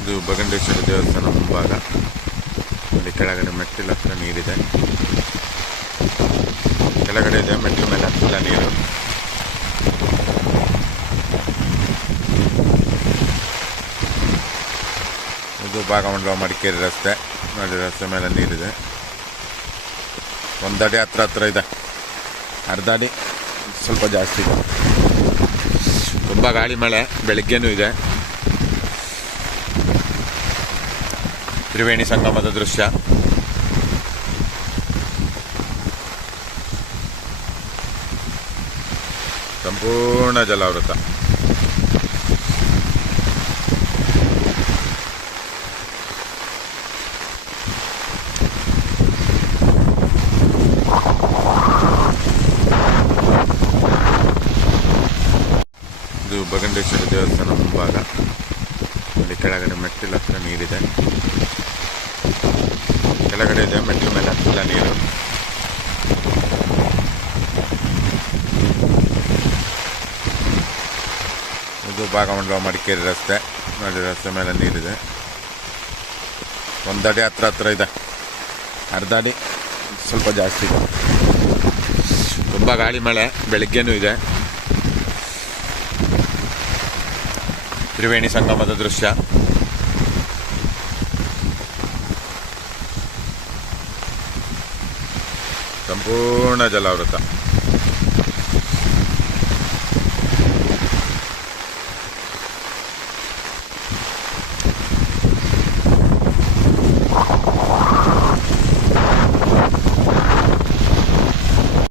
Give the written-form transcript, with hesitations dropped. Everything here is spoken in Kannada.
ಇದು ಬಗಂಡೇಶ್ವರ ದೇವಸ್ಥಾನ ಮುಂಭಾಗ. ಅಲ್ಲಿ ಕೆಳಗಡೆ ಮೆಟ್ಟಿಲ ಹತ್ರ ನೀರಿದೆ. ಕೆಳಗಡೆ ಇದೆ, ಮೆಟ್ಟಿಲ ಮೇಲೆ ಹತ್ತಿಲ್ಲ ನೀರು. ಇದು ಭಾಗಮಂಡಲ ಮಡಿಕೇರಿ ರಸ್ತೆ. ನೋಡಿ, ರಸ್ತೆ ಮೇಲೆ ನೀರಿದೆ. ಒಂದಡಿ ಹತ್ರ ಇದೆ, ಅರ್ಧ ಅಡಿ ಸ್ವಲ್ಪ ಜಾಸ್ತಿ ಇದೆ. ತುಂಬ ಗಾಳಿ ಮಳೆ ಬೆಳಿಗ್ಗೆನೂ ಇದೆ. ತ್ರಿವೇಣಿ ಸಂಗಮದ ದೃಶ್ಯ. ಸಂಪೂರ್ಣ ಜಲಾವೃತ. ಇದು ಬಗಂಡೇಶ್ವರ ದೇವಸ್ಥಾನ ಮುಂಭಾಗ. ಅಲ್ಲಿ ಕೆಳಗಡೆ ಮೆಟ್ಟಿಲ ಹತ್ರ ನೀರಿದೆ. ಕೆಳಗಡೆ ಇದೆ, ಮೆಟ್ಟಿಲ ಮೇಲೆ ಹತ್ತಿಲ್ಲ ನೀರು. ಇದು ಭಾಗಮಂಡಲ ಮಡಿಕೇರಿ ರಸ್ತೆ. ನೋಡಿ, ರಸ್ತೆ ಮೇಲೆ ನೀರಿದೆ. ಒಂದಡಿ ಹತ್ರ ಇದೆ, ಅರ್ಧ ಅಡಿ ಸ್ವಲ್ಪ ಜಾಸ್ತಿ ಇದೆ. ತುಂಬ ಗಾಳಿ ಮಳೆ ಬೆಳಿಗ್ಗೆನೂ ಇದೆ. ತ್ರಿವೇಣಿ ಸಂಗಮದ ದೃಶ್ಯ. ಸಂಪೂರ್ಣ ಜಲಾವೃತ.